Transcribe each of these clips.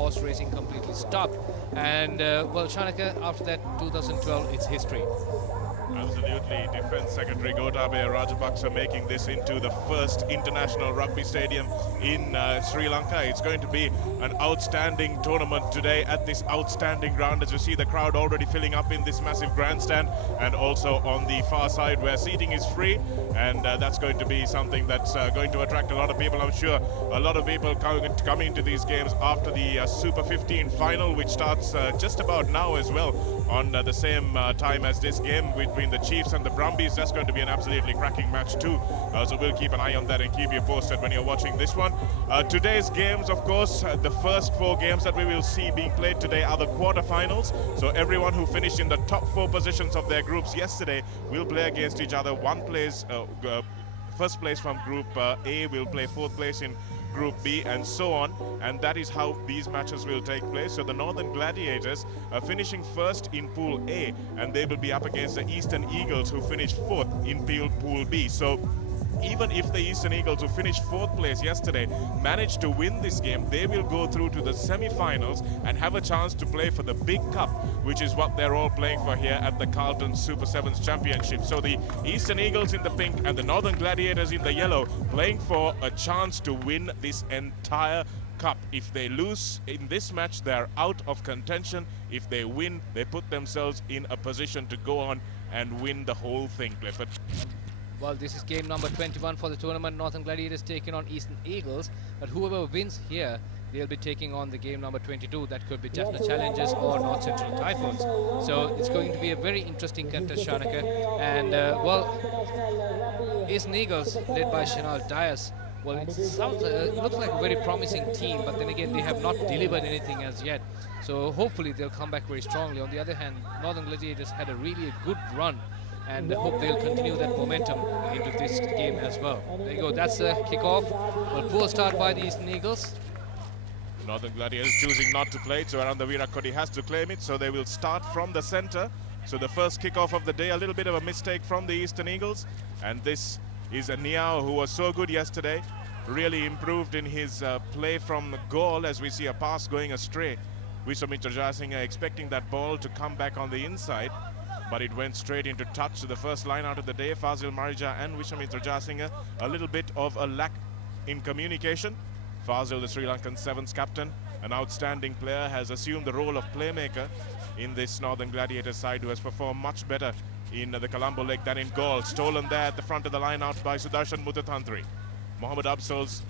horse racing completely stopped. And well, Shanaka, after that 2012, it's history. Absolutely. Defence Secretary Gotabaya Rajapaksa making this into the first international rugby stadium in Sri Lanka. It's going to be an outstanding tournament today at this outstanding ground, as you see the crowd already filling up in this massive grandstand, and also on the far side where seating is free, and that's going to be something that's going to attract a lot of people. I'm sure a lot of people coming into these games after the Super 15 final, which starts just about now as well on the same time as this game between the Chiefs and the Brumbies. That's going to be an absolutely cracking match too. So we'll keep an eye on that and keep you posted when you're watching this one. Today's games, of course, the first 4 games that we will see being played today are the quarterfinals. So everyone who finished in the top 4 positions of their groups yesterday will play against each other. One plays first place from Group A will play 4th place in Group B, and so on, and that is how these matches will take place. So the Northern Gladiators are finishing first in Pool A, and they will be up against the Eastern Eagles, who finished 4th in Pool B. So even if the Eastern Eagles, who finished 4th place yesterday, manage to win this game, they will go through to the semi-finals and have a chance to play for the big cup, which is what they're all playing for here at the Carlton Super 7's Championship. So the Eastern Eagles in the pink and the Northern Gladiators in the yellow, playing for a chance to win this entire cup. If they lose in this match, they're out of contention. If they win, they put themselves in a position to go on and win the whole thing, Clifford. Well, this is game number 21 for the tournament. Northern Gladiators taking on Eastern Eagles. But whoever wins here, they'll be taking on the game number 22. That could be Jaffna Challengers or North Central Typhoons. So it's going to be a very interesting contest, Shanaka. And, well, Eastern Eagles, led by Shanal Dias. Well, it looks like a very promising team, but then again, they have not delivered anything as yet. So hopefully they'll come back very strongly. On the other hand, Northern Gladiators had a really good run, and I hope they'll continue that momentum into this game as well. There you go, that's the kickoff. Well, poor start by the Eastern Eagles. Northern Gladiators choosing not to play it, so Aranda Virakodi has to claim it, so they will start from the center. So the first kickoff of the day, a little bit of a mistake from the Eastern Eagles, and this is a Niao who was so good yesterday, really improved in his play from the goal, as we see a pass going astray. Vishwamitra Jayasinghe expecting that ball to come back on the inside, but it went straight into touch. So the first line out of the day, Fazil Marija and Vishwamitra Jayasinghe, a little bit of a lack in communication. Fazil, the Sri Lankan 7's captain, an outstanding player, has assumed the role of playmaker in this Northern Gladiators side, who has performed much better in the Colombo leg than in goal. Stolen there at the front of the line out by Sudarshan Muthuthantri. Mohammad Absal's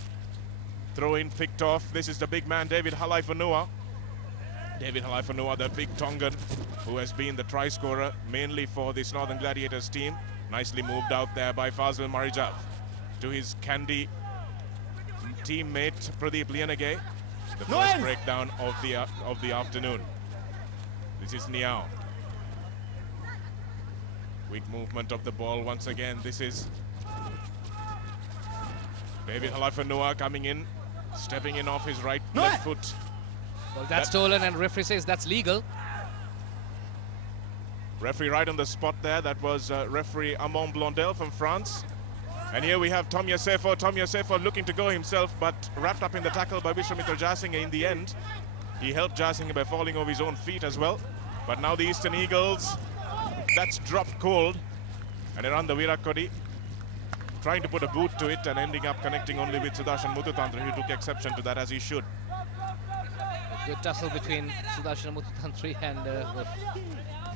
throw-in picked off. This is the big man, David Halaifanua. David Halaifanua, the big Tongan, who has been the try scorer mainly for this Northern Gladiators team. Nicely moved out there by Fazil Marijav to his Kandy teammate Pradeep Lianage. The first breakdown of the afternoon. This is Niao. Quick movement of the ball once again. This is David Halaifanua coming in, stepping in off his left foot. Well, that's stolen, and referee says that's legal. Referee right on the spot there. That was referee Amon Blondel from France. And here we have Tom Yosefo. Tom Yosefo looking to go himself, but wrapped up in the tackle by Vishwamitra Jayasinghe in the end. He helped Jayasinghe by falling over his own feet as well. But now the Eastern Eagles, that's dropped cold. And Aranda Virakodi trying to put a boot to it and ending up connecting only with Sudarshan Muthuthantri, who took exception to that, as he should. Good tussle between Sudarshan Muthuthantri and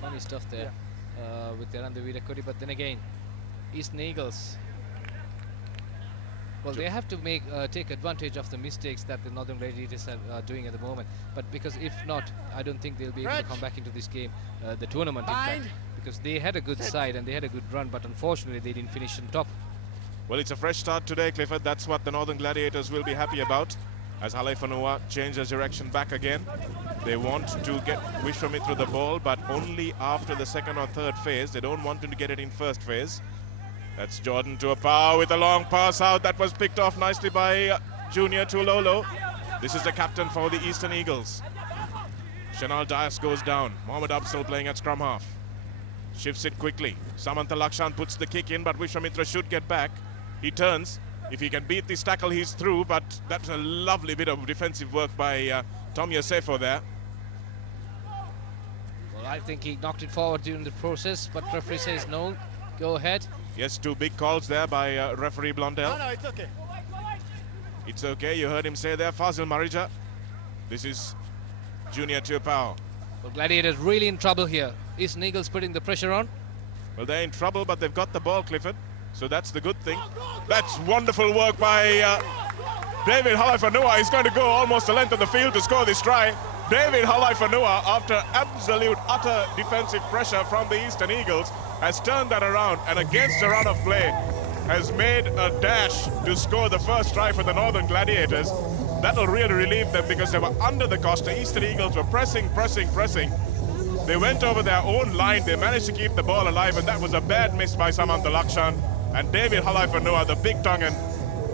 funny stuff there with Aranda Virakodi. But then again, Eastern Eagles, well, they have to take advantage of the mistakes that the Northern Gladiators are doing at the moment. But because if not, I don't think they'll be able to come back into this game, the tournament, in fact, because they had a good side and they had a good run, but unfortunately they didn't finish on top. Well, it's a fresh start today, Clifford. That's what the Northern Gladiators will be happy about, as Halaifanua changes direction back again. They want to get Vishwamitra the ball, but only after the second or third phase. They don't want him to get it in first phase. That's Jordan to a power with a long pass out. That was picked off nicely by Junior Tulolo. This is the captain for the Eastern Eagles. Shanal Dias goes down. Mohammad Absal playing at scrum half. Shifts it quickly. Samantha Lakshan puts the kick in, but Vishwamitra should get back. He turns. If he can beat this tackle, he's through, but that's a lovely bit of defensive work by Tom Yosefo there. Well, I think he knocked it forward during the process, but referee says no, go ahead. Yes, 2 big calls there by referee Blondell. No, it's okay. It's okay, you heard him say there, Fazil Marija. This is Junior Tuapau. Well, Gladiators really in trouble here. Eastern Eagles putting the pressure on. Well, they're in trouble, but they've got the ball, Clifford. So that's the good thing. That's wonderful work by David Halaifanua. He's going to go almost the length of the field to score this try. David Halaifanua, after absolute utter defensive pressure from the Eastern Eagles, has turned that around and against a run of play has made a dash to score the first try for the Northern Gladiators. That'll really relieve them because they were under the cost. The Eastern Eagles were pressing. They went over their own line. They managed to keep the ball alive, and that was a bad miss by Samantha Lakshan. And David Halaifanua, the big Tongan,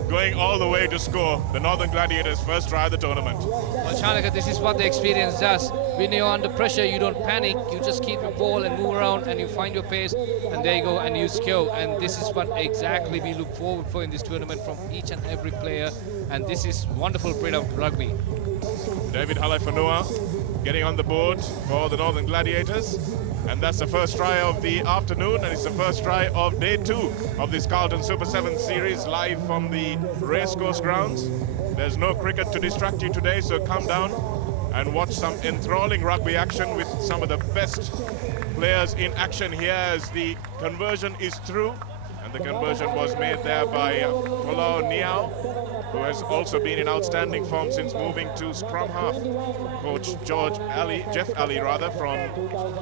going all the way to score the Northern Gladiators' first try of the tournament. Well, Chanaka, this is what the experience does. When you're under pressure, you don't panic. You just keep the ball and move around, and you find your pace, and there you go, and you score. And this is what exactly we look forward for in this tournament from each and every player. And this is wonderful breed of rugby. David Halaifanua getting on the board for the Northern Gladiators. And that's the first try of the afternoon, and it's the first try of day 2 of this Carlton Super 7 series live from the racecourse grounds. There's no cricket to distract you today, so come down and watch some enthralling rugby action with some of the best players in action here as the conversion is through. And the conversion was made there by Folau Niao, who has also been in outstanding form since moving to scrum half. Coach Jeff Ali from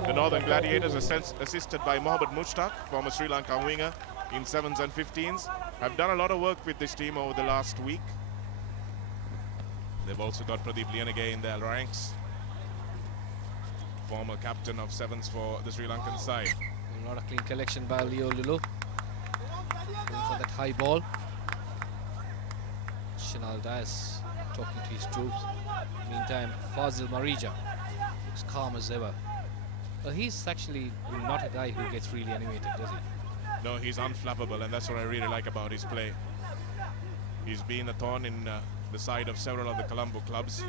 the Northern Gladiators, assisted by Mohammad Mushtaq, former Sri Lanka winger in 7s and 15s, have done a lot of work with this team over the last week. They've also got Pradeep Lianage in their ranks, former captain of 7s for the Sri Lankan side. Not a clean collection by Leo Lulu. Going for that high ball. Shanal Dias talking to his troops. Meantime, Fazil Marija looks calm as ever. Well, he's actually not a guy who gets really animated, does he? No, he's unflappable, and that's what I really like about his play. He's been a thorn in the side of several of the Colombo clubs.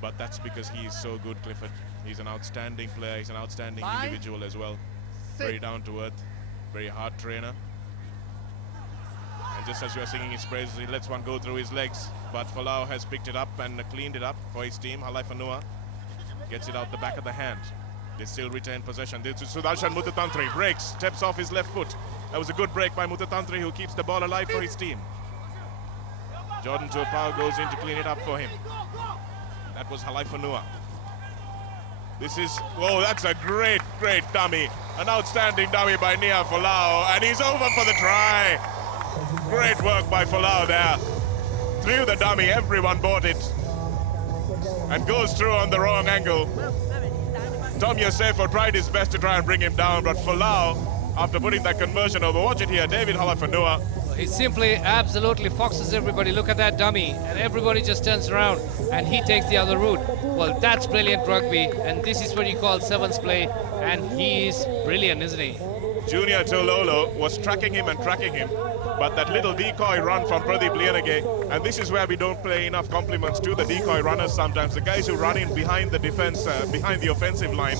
But that's because he is so good, Clifford. He's an outstanding player, he's an outstanding individual as well. Very down to earth, very hard trainer. And just as you are singing his praises, he lets one go through his legs. But Folau has picked it up and cleaned it up for his team. Halaifanua gets it out the back of the hand. They still retain possession. Sudarshan Mutatantri breaks, steps off his left foot. That was a good break by Mutatantri, who keeps the ball alive for his team. Jordan Tuapau goes in to clean it up for him. That was Halaifanua. This is, whoa, that's a great dummy. An outstanding dummy by Nia Folau, and he's over for the try. Great work by Folau there. Threw the dummy, everyone bought it. And goes through on the wrong angle. Tom Yosefo tried his best to try and bring him down, but Folau, after putting that conversion over, watch it here, David Halaifanua. He simply absolutely foxes everybody. Look at that dummy, and everybody just turns around and he takes the other route. Well, that's brilliant rugby, and this is what you call 7's play, and he is brilliant, isn't he? Junior Tololo was tracking him, but that little decoy run from Pradeep Lianage, and this is where we don't pay enough compliments to the decoy runners sometimes, the guys who run in behind the defense, behind the offensive line.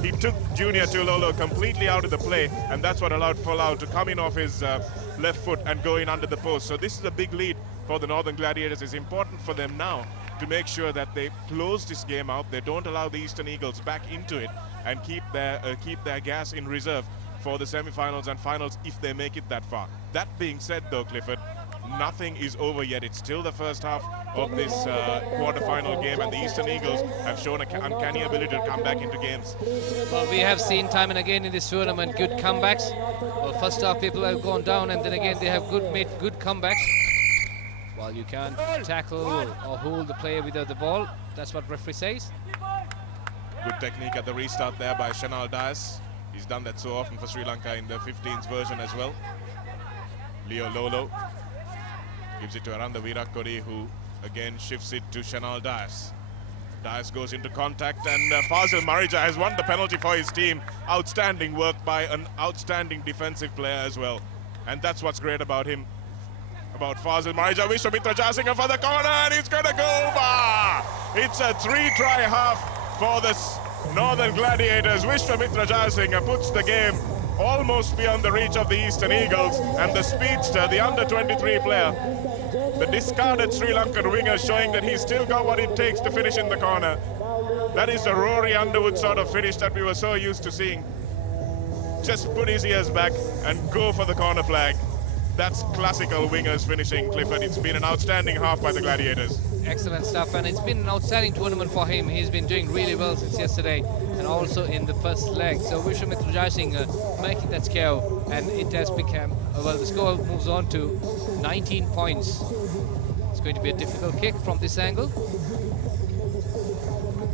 He took Junior Tololo completely out of the play, and that's what allowed Folau to come in off his left foot and go in under the post. So this is a big lead for the Northern Gladiators. It's important for them now to make sure that they close this game out. They don't allow the Eastern Eagles back into it and keep their gas in reserve for the semi-finals and finals if they make it that far. That being said though, Clifford, nothing is over yet. It's still the first half of this quarter-final game, and the Eastern Eagles have shown an uncanny ability to come back into games. Well, we have seen time and again in this tournament good comebacks. Well, first half people have gone down, and then again they have made good comebacks. While you can't tackle or hold the player without the ball, that's what referee says. Good technique at the restart there by Shanal Dias. He's done that so often for Sri Lanka in the 15s version as well. Leo Lolo gives it to Aranda Virakodi, who again shifts it to Shanal Dias. Dias goes into contact, and Fazil Marija has won the penalty for his team. Outstanding work by an outstanding defensive player as well. And that's what's great about him. about Fazil Marija. Vishwamitra Jayasinghe for the corner, and he's going to go over. It's a 3-try half for the Northern Gladiators. Vishwamitra Jayasinghe puts the game almost beyond the reach of the Eastern Eagles, and the speedster, the under-23 player, the discarded Sri Lankan winger, showing that he's still got what it takes to finish in the corner. That is the Rory Underwood sort of finish that we were so used to seeing. Just put his ears back and go for the corner flag. That's classical wingers finishing, Clifford. It's been an outstanding half by the Gladiators. Excellent stuff, and it's been an outstanding tournament for him. He's been doing really well since yesterday and also in the first leg. So Vishwamitra Jayasinghe making that score, and it has become, well, the score moves on to 19 points. It's going to be a difficult kick from this angle.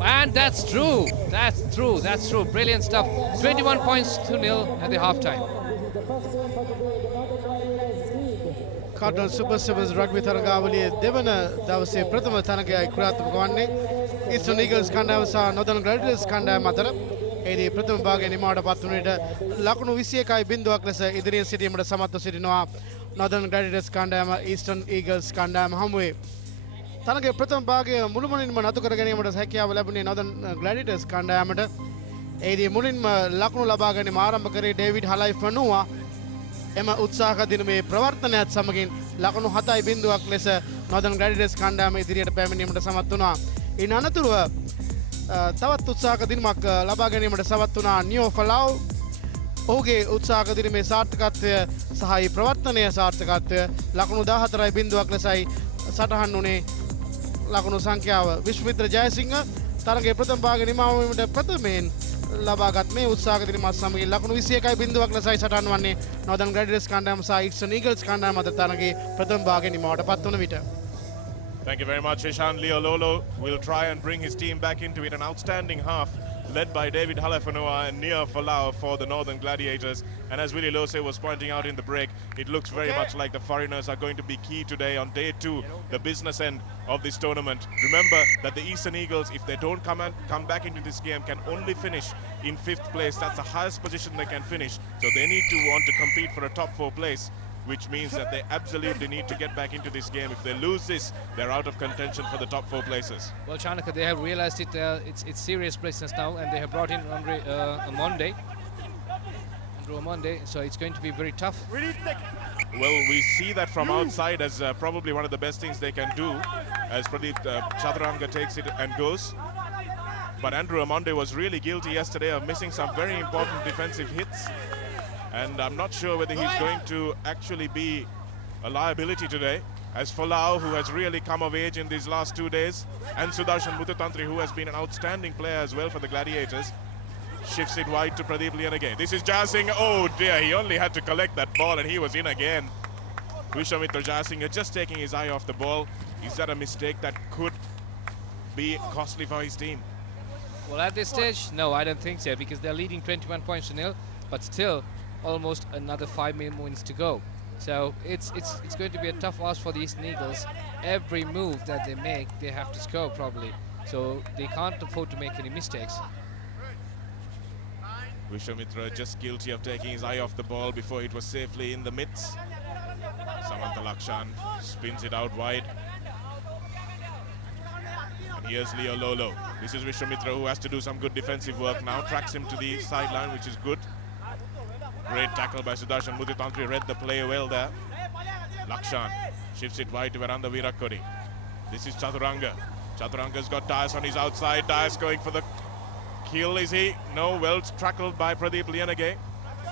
And that's true. That's true. That's true. Brilliant stuff. 21 points to nil at the halftime. Carlton Super Sevens rugby තරගාවලියේ දෙවන දවසේ ප්‍රථම තරගයයි ක්‍රියාත්මක වන්නේ Eastern Eagles කණ්ඩායම සහ Northern Gladiators කණ්ඩායම අතර. එෙහිදී ප්‍රථම භාගයේ නිමාවට පත් වන විට ලකුණු 21.0ක් ලෙස ඉදිරියෙන් සිටීමට සමත්ව සිටිනවා Northern Gladiators කණ්ඩායම Eastern Eagles කණ්ඩායම හමුවේ. තරගයේ ප්‍රථම භාගය මුළුමනින්ම නතු කර ගැනීමට හැකියාව ලැබුණේ Northern Gladiators කණ්ඩායමට. එෙහිදී මුලින්ම ලකුණු ලබා ගැනීම ආරම්භ කරේ ඩේවිඩ් හලයිෆනුවා. එම උත්සාහ දිනුමේ ප්‍රවර්තනයත් සමගින් ලකුණු 7.0ක් ලෙස Northern Gladiators කණ්ඩායම ඉදිරියට පැමිණීමට සමත් වුණා. ඉන් අනතුරුව තවත් උත්සාහ දිනුමක් ලබා ගැනීමට සමත් වුණා නියෝ ෆලාව්. ඔහුගේ උත්සාහ දිනුමේ සාර්ථකත්වය සහ ප්‍රවර්තනයේ සාර්ථකත්වය ලකුණු 14.0ක් ලෙසයි සටහන් වුණේ. ලකුණු සංඛ්‍යාව විශ්වමිත්‍ර ජයසිංහ තරගයේ ප්‍රථම භාගය නිමා වීමට ප්‍රථමයෙන් ලබාගත් මේ උත්සාහ දිනුමත් සමගින් ලකුණු 21.0ක් ලෙසයි සටහන් වන්නේ Northern Gladiators කණ්ඩායම සහ Eastern Eagles කණ්ඩායම අතර තරගයේ ප්‍රථම භාගය නිමාවට පත් වන විට. Thank you very much, Ishan. Leo Lolo will try and bring his team back into it. An outstanding half led by David Halefanua and Nia Falau for the Northern Gladiators. And as Willie Lose was pointing out in the break, it looks very much like the foreigners are going to be key today on day 2, the business end of this tournament. Remember that the Eastern Eagles, if they don't come back into this game, can only finish in 5th place. That's the highest position they can finish. So they need to want to compete for a top 4 place, which means that they absolutely need to get back into this game. If they lose this, they're out of contention for the top 4 places. Well, Chanaka, they have realized it. It's serious business now, and they have brought in Andrew Amonde. So it's going to be very tough. Well, we see that from outside as probably one of the best things they can do, as Pradeep Chaturanga takes it and goes. But Andrew Amonde was really guilty yesterday of missing some very important defensive hits. And I'm not sure whether he's going to actually be a liability today, as Falau, who has really come of age in these last 2 days, and Sudarshan Muthatantri, who has been an outstanding player as well for the Gladiators, shifts it wide to Pradeep Lianage. This is Jayasinghe. Oh dear, he only had to collect that ball and he was in again. Vishwamitra Jayasinghe just taking his eye off the ball. Is that a mistake that could be costly for his team? Well, at this stage, no, I don't think so, because they're leading 21 points to nil, but still almost another 5 minutes to go. So it's going to be a tough ask for the Eastern Eagles. Every move that they make, they have to score probably. So they can't afford to make any mistakes. Vishwamitra just guilty of taking his eye off the ball before it was safely in the midst. Samantha Lakshan spins it out wide. And here's Leo Lolo. This is Vishwamitra, who has to do some good defensive work now. Tracks him to the sideline, which is good. Great tackle by Sudarshan Muthatantri, read the play well there. Lakshan shifts it wide to Veranda Virakodi. This is Chaturanga. Chaturanga's got Dias on his outside. Dias going for the kill, is he? No, well tackled by Pradeep Lianage.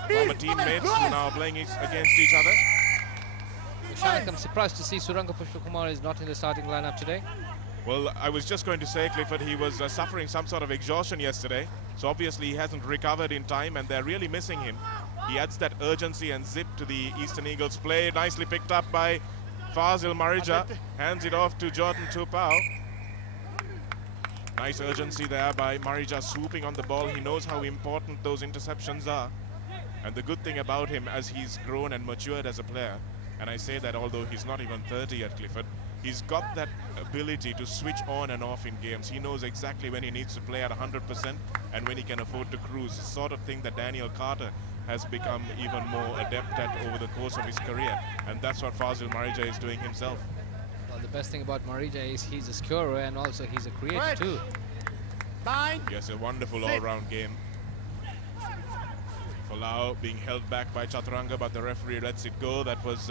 Former teammates who now playing against each other. Shanik, I'm surprised to see Suranga Pushpakumar is not in the starting lineup today. Well, I was just going to say, Clifford, he was suffering some sort of exhaustion yesterday. So obviously he hasn't recovered in time and they're really missing him. He adds that urgency and zip to the Eastern Eagles play. Nicely picked up by Fazil Marija. Hands it off to Jordan Tupau. Nice urgency there by Marija, swooping on the ball. He knows how important those interceptions are. And the good thing about him, as he's grown and matured as a player, and I say that although he's not even 30 yet, Clifford, he's got that ability to switch on and off in games. He knows exactly when he needs to play at 100% and when he can afford to cruise. The sort of thing that Daniel Carter has become even more adept at over the course of his career, and that's what Fazil Marija is doing himself. Well, the best thing about Marija is he's a scorer and also he's a creator too. Yes, a wonderful all-round game. Folau being held back by Chaturanga, but the referee lets it go. That was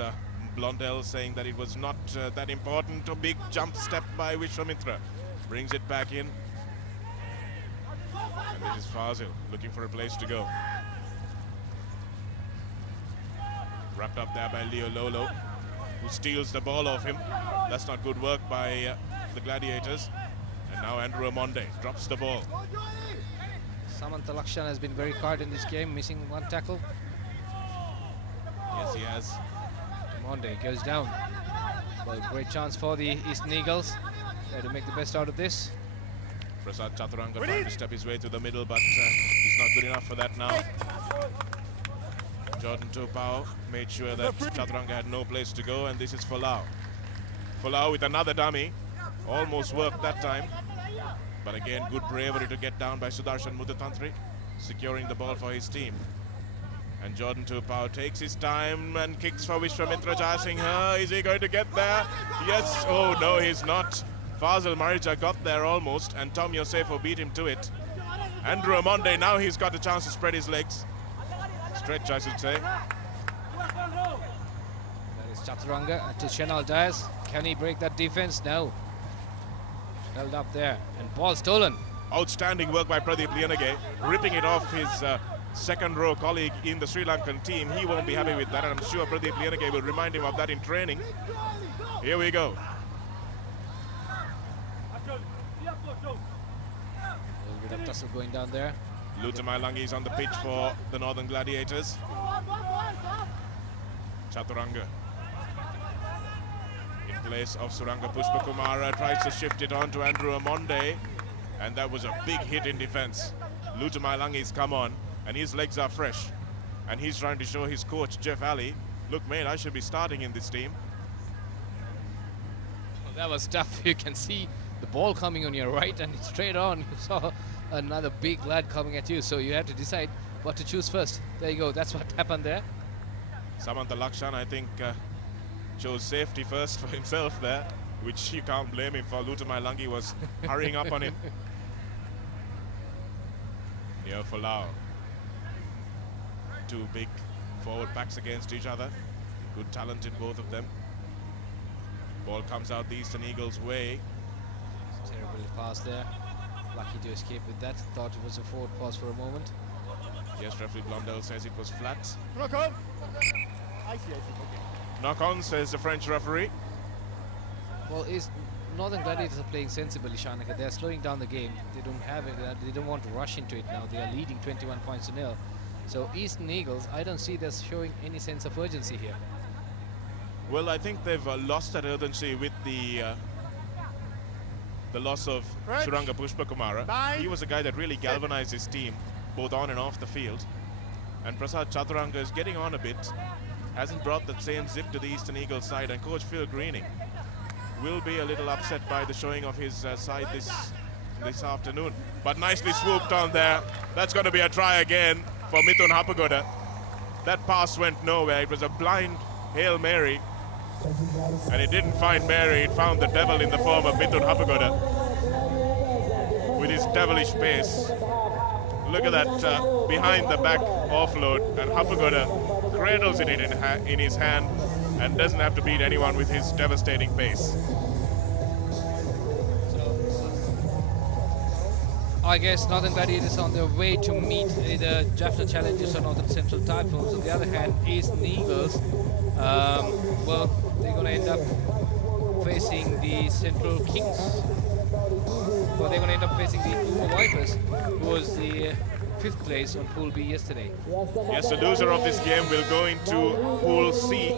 Blondell saying that it was not that important. A big jump step by Vishwamitra. Brings it back in. And this is Fazil looking for a place to go. Wrapped up there by Leo Lolo, who steals the ball off him. That's not good work by the Gladiators. And now Andrew Amonde drops the ball. Samantha Lakshan has been very hard in this game, missing one tackle. Yes, he has. Amonde goes down. Well, great chance for the Eastern Eagles. Try to make the best out of this. Prasad Chaturanga trying to step his way to the middle, but he's not good enough for that now. Jordan Tupau made sure that Chaturanga had no place to go, and this is Folau. Folau with another dummy. Almost worked that time. But again, good bravery to get down by Sudarshan Muthatantri, securing the ball for his team. And Jordan Tupau takes his time and kicks for Vishwamitra Jayasinghe. Is he going to get there? Yes. Oh, no, he's not. Fazil Marija got there almost, and Tom Yosefo beat him to it. Andrew Amonde, now he's got a chance to spread his legs. Stretch, I should say. That is Chaturanga to Shenal Dias. Can he break that defense? No. Held up there, and ball stolen. Outstanding work by Pradeep Lianage, ripping it off his second row colleague in the Sri Lankan team. He won't be happy with that, and I'm sure Pradeep Lianage will remind him of that in training. Here we go. A little bit of tussle going down there. Lutamailangi is on the pitch for the Northern Gladiators. Chaturanga in place of Suranga Pushpakumara, tries to shift it on to Andrew Amonde, and that was a big hit in defense. Lutamailangi's come on, and his legs are fresh, and he's trying to show his coach Jeff Alley, look mate, I should be starting in this team. Well, that was tough. You can see the ball coming on your right and straight on. You saw another big lad coming at you, so you had to decide what to choose first. There you go, that's what happened there. Samantha Lakshan, I think, chose safety first for himself there, which you can't blame him for. Lutamailangi was hurrying up on him. Here for Lau. Two big forward packs against each other. Good talent in both of them. Ball comes out the Eastern Eagles' way. Terribly passed there. Lucky to escape with that. Thought it was a forward pass for a moment. Yes, referee Blondell says it was flat. Knock on. I see. Knock on, says the French referee. Well, Northern Gladiators are playing sensibly, Shanaka. They're slowing down the game. They don't have it. They don't want to rush into it now. They are leading 21 points to nil. So Eastern Eagles, I don't see this showing any sense of urgency here. Well, I think they've lost that urgency with the loss of Suranga Pushpakumara. He was a guy that really galvanized his team, both on and off the field. And Prasad Chaturanga is getting on a bit. Hasn't brought that same zip to the Eastern Eagles side, and coach Phil Greening will be a little upset by the showing of his side this afternoon. But nicely swooped on there. That's going to be a try again for Mithun Hapagoda. That pass went nowhere. It was a blind Hail Mary, and it didn't find Mary. It found the devil in the form of Mithun Hapagoda with his devilish pace. Look at that behind the back offload, and Hapagoda cradles it in his hand and doesn't have to beat anyone with his devastating pace. I guess Northern Gladiators on their way to meet either Jaffna Challengers or Northern Central Typhoons. On the other hand, Eastern Eagles, well, they're going to end up facing the Central Kings. Well, they're going to end up facing the Uber Vipers, who was the 5th place on Pool B yesterday. Yes, the loser of this game will go into Pool C,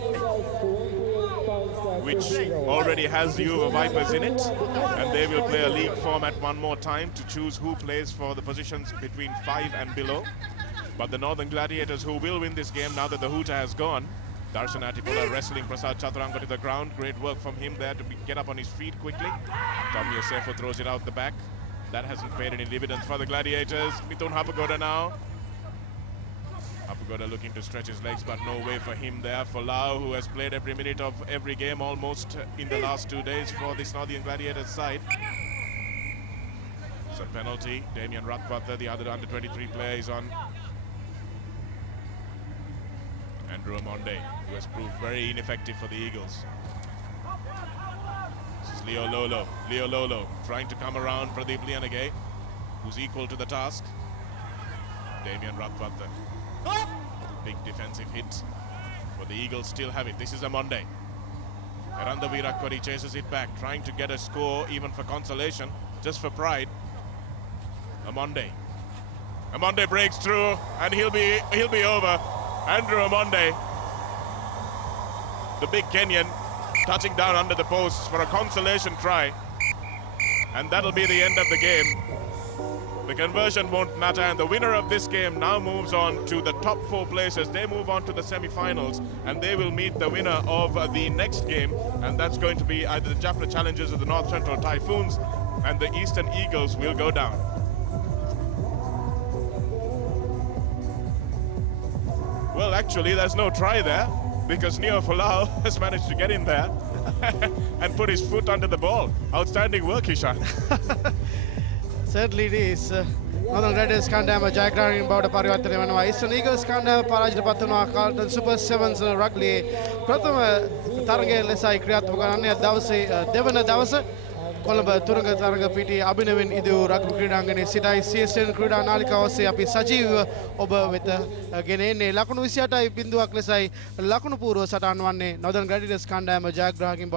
which already has the Uber Vipers in it, and they will play a league format one more time to choose who plays for the positions between 5 and below. But the Northern Gladiators, who will win this game now that the Hooter has gone. Darshan Atipula wrestling Prasad Chaturanga to the ground. Great work from him there to get up on his feet quickly. Tom Yosefo throws it out the back. That hasn't paid any dividends for the Gladiators. Mithun Hapagoda now. Got to looking to stretch his legs, but no way for him there. For Lau, who has played every minute of every game almost in the last 2 days for this Northern Gladiators side. It's a penalty. Damien Rathwatha, the other under-23 player, is on. Andrew Amonde, who has proved very ineffective for the Eagles. This is Leo Lolo. Leo Lolo trying to come around Pradeep Lianage, who's equal to the task. Damien Rathwatha. Big defensive hit. But the Eagles still have it. This is Amonde. Eranda Virakori chases it back, trying to get a score even for consolation, just for pride. Amonde. Amonde breaks through and he'll be over. Andrew Amonde, the big Kenyan, touching down under the posts for a consolation try. And that'll be the end of the game. The conversion won't matter, and the winner of this game now moves on to the top 4 places. They move on to the semi-finals, and they will meet the winner of the next game, and that's going to be either the Jaffna Challengers or the North Central Typhoons, and the Eastern Eagles will go down. Well, actually, there's no try there, because Neo Folau has managed to get in there and put his foot under the ball. Outstanding work, Ishan. Certainly it is. Northern Gladiators කණ්ඩායම ජයග්‍රහණයෙන් බවට පරිවර්තනය වෙනවා. Eastern Eagles කණ්ඩායම පරාජයට පත් වුණා. Carlton Super 7's රග්ලියේ ප්‍රථම තරගය ලෙසයි ක්‍රියාත්මක වන්නේ. දවසේ දෙවන දවස කොළඹ තුරංග තරග පිටියේ අභිනවෙන් ඉදිවූ රග්බි ක්‍රීඩාංගණයේ සිටයි CSN ක්‍රීඩා නාලිකාව ඔස්සේ අපි සජීවීව ඔබ වෙත ගෙන එන්නේ. ලකුණු 28.0ක් ලෙසයි ලකුණු පූර්ව සටහන් වන්නේ. Northern Gladiators කණ්ඩායම ජයග්‍රාහකයින්